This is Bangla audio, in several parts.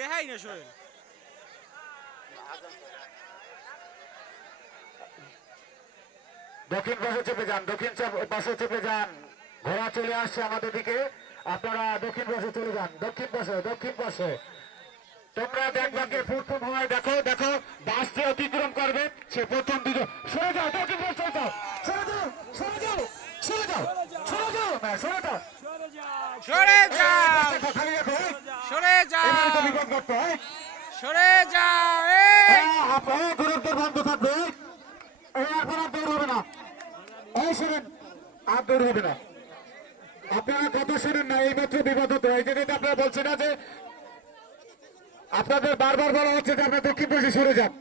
দেখাই না শরীর। দক্ষিণ পাশে চেপে যান, দক্ষিণ পাশে চেপে যান। ঘোড়া চলে আসছে আমাদের দিকে, আপনারা দক্ষিণ পাশে চলে যান। দক্ষিণ পাশে, দক্ষিণ পাশে তোমরা দেখবা কে প্রথম হয়। দেখো দেখো বাসটি অতিক্রম করবে, সে প্রথম দুজন। সরে যাও, দক্ষিণ পাশে সরে যাও, সরে যাও, সরে যাও, সরে যাও, সরে যাও, না সরে যাও, সরে যাও, খালি রাখো। সরে এবারে তো যাও, বিপদ করতে হয়। সরে যাও। আপনার দূরত্বের বন্ধ থাকবে, এখন আর দৌড় হবে না। এই শোনেন, আর দৌড় হবে না। আপনারা কথা শোনেন না, এই মাত্র বিপদ হতো। এই জায়গাতে আপনারা বলছেন না যে, আপনাদের বারবার বলা হচ্ছে যে আপনার দক্ষিণ পাশে সরে যান।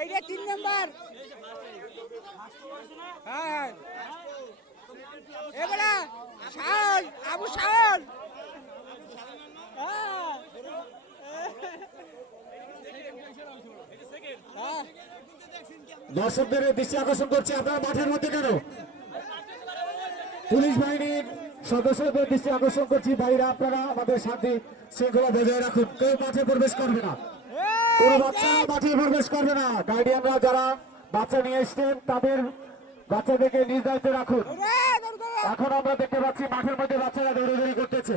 এইটা 3 নাম্বার। হ্যাঁ এবারে শাওন, আবু শাওন। দর্শকদের দৃষ্টি আকর্ষণ করছে, আপনারা মাঠের মধ্যে কেন? পুলিশ বাহিনীর সদস্যদের দৃষ্টি আকর্ষণ করছি, ভাইরা আপনারা আমাদের শান্তি শৃঙ্খলা বজায় রাখুন। কেউ মাঠে প্রবেশ করবে না, কোনো বাচ্চা মাঠে প্রবেশ করবে না। গার্ডিয়ানরা যারা বাচ্চা নিয়ে এসছেন তাদের বাচ্চাদেরকে নিজ দায়িত্বে রাখুন। এখন আমরা দেখতে পাচ্ছি মাঠের মধ্যে বাচ্চারা দৌড়াদৌড়ি করতেছে।